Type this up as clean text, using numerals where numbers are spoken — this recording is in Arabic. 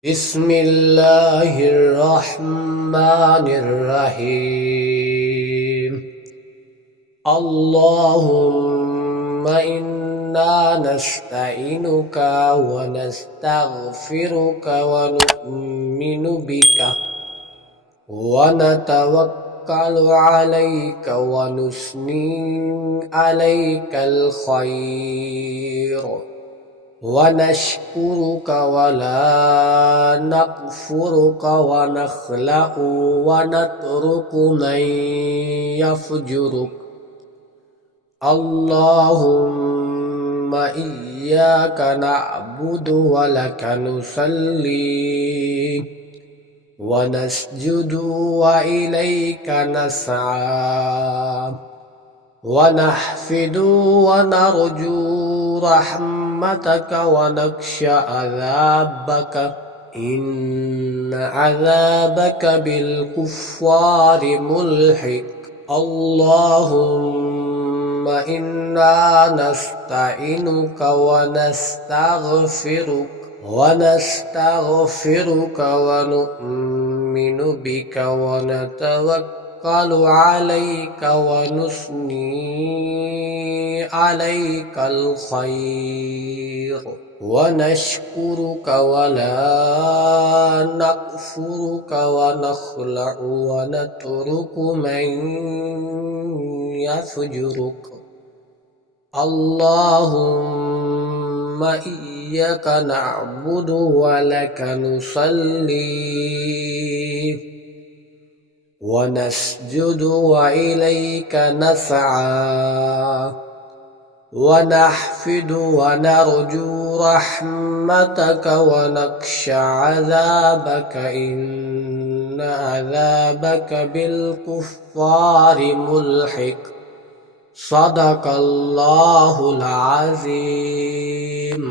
بسم الله الرحمن الرحيم. اللهم إنا نستعينك ونستغفرك ونؤمن بك ونتوكل عليك ونثني عليك الخير ونشكرك ولا نكفرك ونخلع ونترك من يفجرك. اللهم إياك نعبد ولك نصلي ونسجد وإليك نسعى ونحفد ونرجو رحمتك ونخشى عذابك إن عذابك بالكفار ملحق. اللهم إنا نستعينك ونستغفرك ونؤمن بك ونتوكل عليك ونثني عليك الخير ونشكرك ولا نكفرك ونخلع ونترك من يفجرك. اللهم إياك نعبد ولك نصلي ونسجد وإليك نسعى ونحفد ونرجو رحمتك ونخشى عذابك إن عذابك بالكفار ملحق. صدق الله العظيم.